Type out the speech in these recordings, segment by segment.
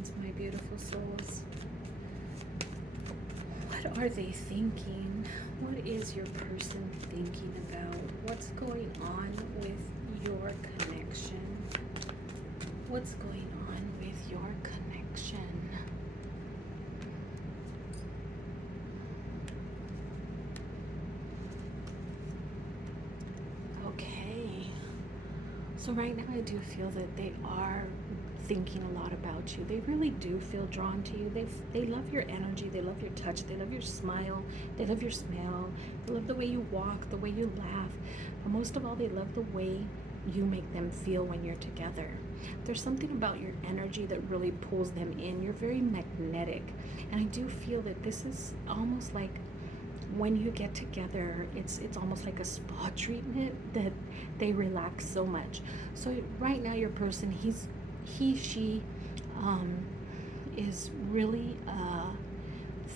ones, my beautiful souls. What are they thinking? What is your person thinking about? What's going on with your connection? What's going on with your connection? Okay. So right now I do feel that they are thinking a lot about you. They really do feel drawn to you. They love your energy, they love your touch, they love your smile, they love your smell, they love the way you walk, the way you laugh. But most of all, they love the way you make them feel when you're together. There's something about your energy that really pulls them in. You're very magnetic. And I do feel that this is almost like when you get together, it's almost like a spa treatment that they relax so much. So right now your person, she is really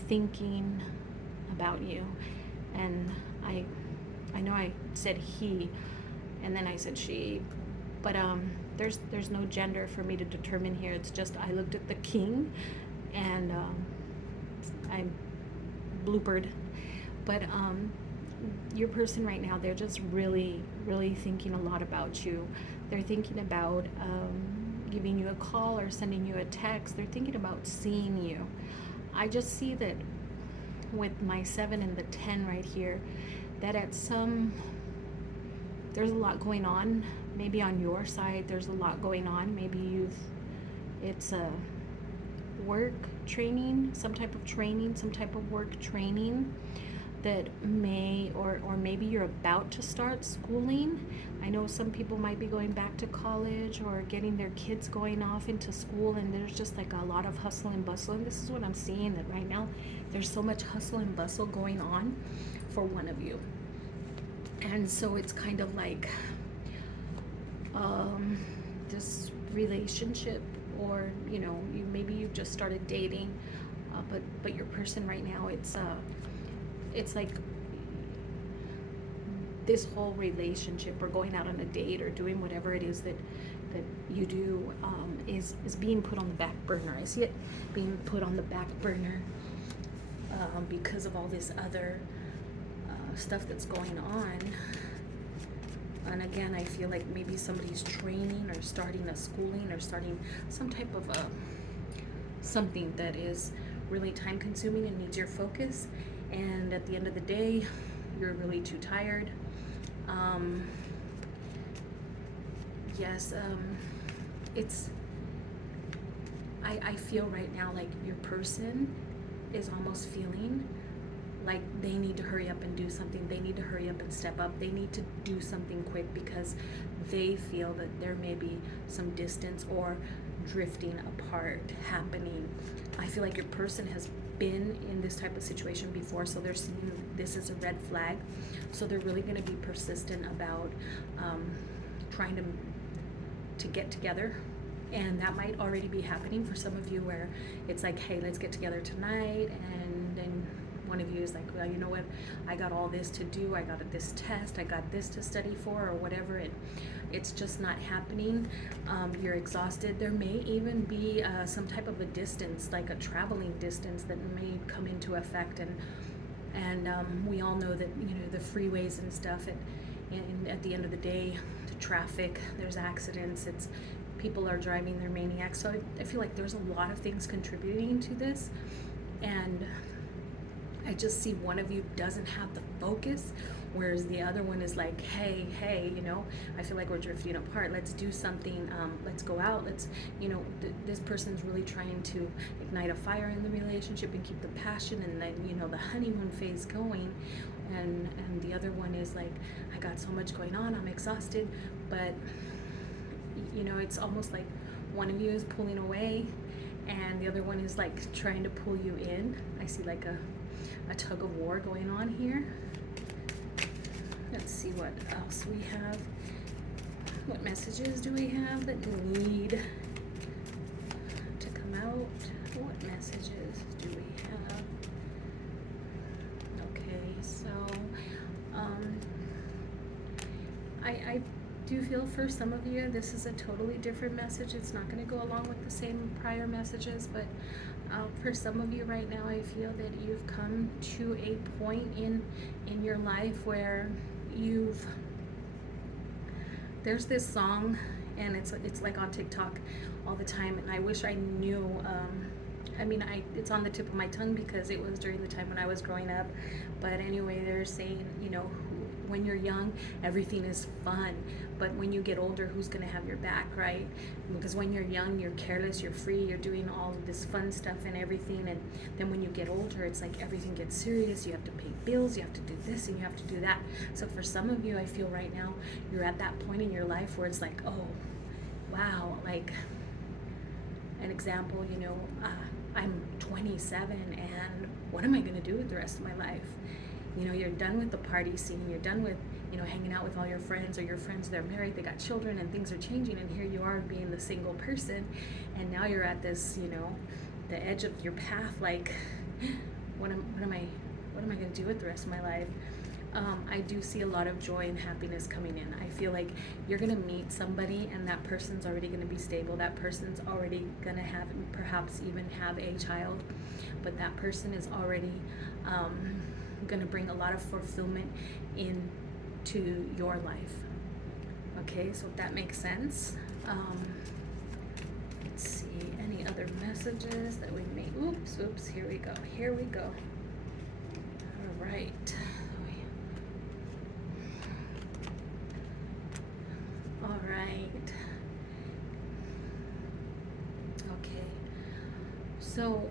thinking about you. And I know I said he and then I said she, but there's no gender for me to determine here. It's just I looked at the king and I bloopered. But your person right now, they're just really thinking a lot about you. They're thinking about giving you a call or sending you a text. They're thinking about seeing you. I just see that with my 7 and the 10 right here, that there's a lot going on. Maybe on your side there's a lot going on. Maybe it's a work training, some type of work training that may, or maybe you're about to start schooling. I know some people might be going back to college or getting their kids going off into school, and there's just like a lot of hustle and bustle. And this is what I'm seeing, that right now there's so much hustle and bustle going on for one of you. And so it's kind of like this relationship, or maybe you've just started dating, but your person right now, it's like this whole relationship, or going out on a date, or doing whatever it is that you do, is being put on the back burner. I see it being put on the back burner because of all this other stuff that's going on. And again, I feel like maybe somebody's training or starting a schooling or starting some type of something that is really time consuming and needs your focus. And at the end of the day, you're really too tired. I feel right now like your person is almost feeling like they need to hurry up and do something. They need to hurry up and step up. They need to do something quick because they feel that there may be some distance or drifting apart happening. I feel like your person has been in this type of situation before, so they're seeing this as a red flag. So they're really going to be persistent about trying to get together. And that might already be happening for some of you, where it's like, hey, let's get together tonight, and then one of you is like, well, you know what, I got all this to do, I got this test, I got this to study for, or whatever. It's just not happening. You're exhausted. There may even be some type of a distance, like a traveling distance, that may come into effect. And we all know that the freeways and stuff, at the end of the day, the traffic, there's accidents, people are driving, they're maniacs. So I feel like there's a lot of things contributing to this, and I just see one of you doesn't have the focus, whereas the other one is like, hey, I feel like we're drifting apart. Let's do something. Let's go out. This person's really trying to ignite a fire in the relationship and keep the passion and then, the honeymoon phase going. And the other one is like, I got so much going on. I'm exhausted. But, it's almost like one of you is pulling away and the other one is like trying to pull you in. I see like a tug of war going on here. Let's see what else we have. What messages do we have that need to come out? What messages do we have? Okay, so I do feel for some of you this is a totally different message. It's not going to go along with the same prior messages, but for some of you right now, I feel that you've come to a point in your life where there's this song, and it's like on TikTok all the time, and I wish I knew. It's on the tip of my tongue because it was during the time when I was growing up. But anyway, they're saying, when you're young, everything is fun. But when you get older, who's going to have your back, right? Because when you're young, you're careless, you're free, you're doing all of this fun stuff and everything. And then when you get older, it's like everything gets serious. You have to pay bills, you have to do this, and you have to do that. So for some of you, I feel right now, you're at that point in your life where it's like, oh, wow, like an example, I'm 27, and what am I going to do with the rest of my life? You're done with the party scene, you're done with, hanging out with all your friends, or your friends, they're married, they got children, and things are changing, and here you are being the single person, and now you're at this, the edge of your path, like, what am I going to do with the rest of my life? I do see a lot of joy and happiness coming in. I feel like you're going to meet somebody, and that person's already going to be stable. That person's already going to have, perhaps even have a child, but that person is already going to bring a lot of fulfillment into your life. Okay, so if that makes sense. Let's see, any other messages that we may, oops, here we go. All right. All right. Okay. So,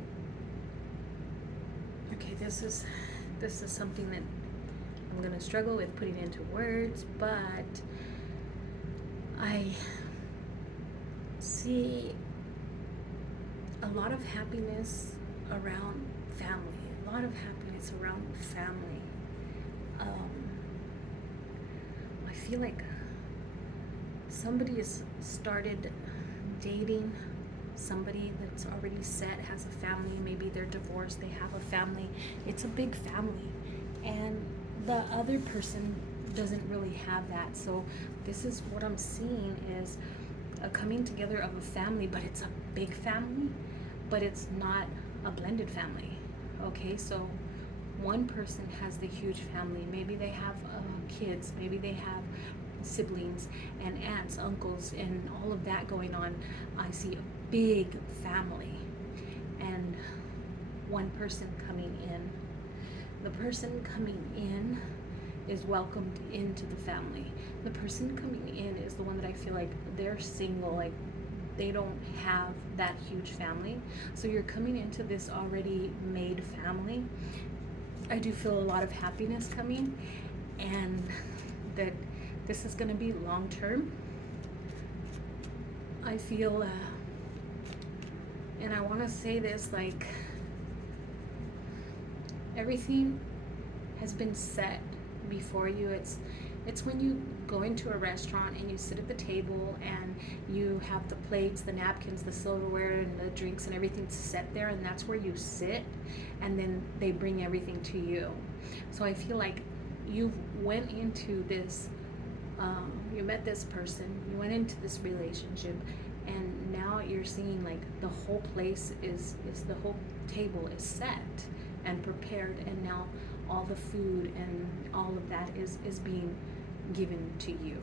this is something that I'm going to struggle with putting into words, but I see a lot of happiness around family. I feel like somebody has started dating somebody that's already set, has a family, maybe they're divorced, they have a family, it's a big family, and the other person doesn't really have that. So this is what I'm seeing is a coming together of a family, but it's a big family, but it's not a blended family. Okay, so one person has the huge family, maybe they have kids, maybe they have siblings and aunts, uncles, and all of that going on. I see a big family, and one person coming in. The person coming in is welcomed into the family. The person coming in is the one that I feel like they're single, like they don't have that huge family. So you're coming into this already made family. I do feel a lot of happiness coming, and that this is going to be long term. I feel, and I want to say this, like, everything has been set before you. It's when you go into a restaurant and you sit at the table and you have the plates, the napkins, the silverware, and the drinks and everything set there, and that's where you sit, and then they bring everything to you. So I feel like you went into this, you met this person, you went into this relationship, and now you're seeing like the whole place is the whole table is set and prepared, and now all the food and all of that is being given to you.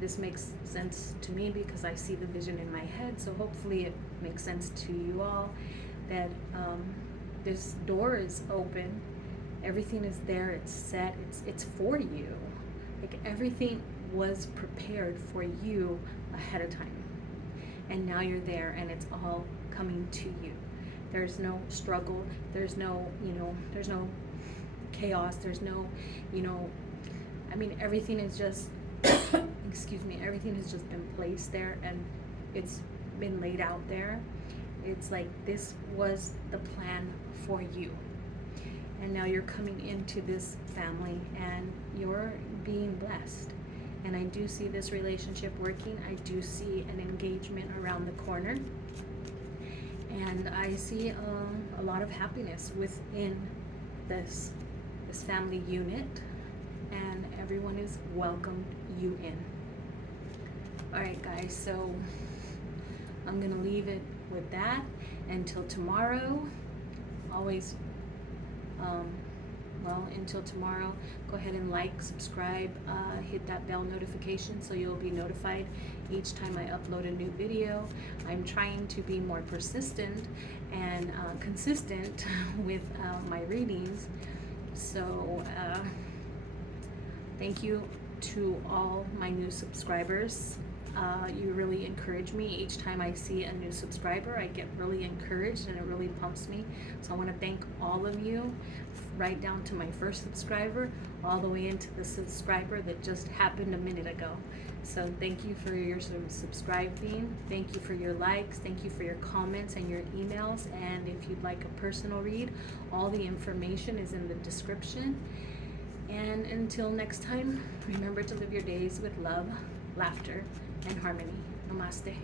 This makes sense to me because I see the vision in my head, so hopefully it makes sense to you all, that this door is open, everything is there, it's set, it's for you. Like everything was prepared for you ahead of time, and now you're there and it's all coming to you. There's no struggle, there's no there's no chaos, there's no everything is just excuse me, everything has just been placed there and it's been laid out there. It's like this was the plan for you, and now you're coming into this family and you're being blessed. And I do see this relationship working. I do see an engagement around the corner, and I see a lot of happiness within this family unit. and everyone is welcomed you in. All right, guys, so I'm gonna leave it with that until tomorrow. Always, until tomorrow, go ahead and like, subscribe, hit that bell notification so you'll be notified each time I upload a new video. I'm trying to be more persistent and consistent with my readings. So thank you to all my new subscribers. You really encourage me. Each time I see a new subscriber, I get really encouraged and it really pumps me. So I want to thank all of you, right down to my first subscriber, all the way into the subscriber that just happened a minute ago. So thank you for your subscribing. Thank you for your likes. Thank you for your comments and your emails. And if you'd like a personal read, all the information is in the description. And until next time, remember to live your days with love, laughter, and harmony. Namaste.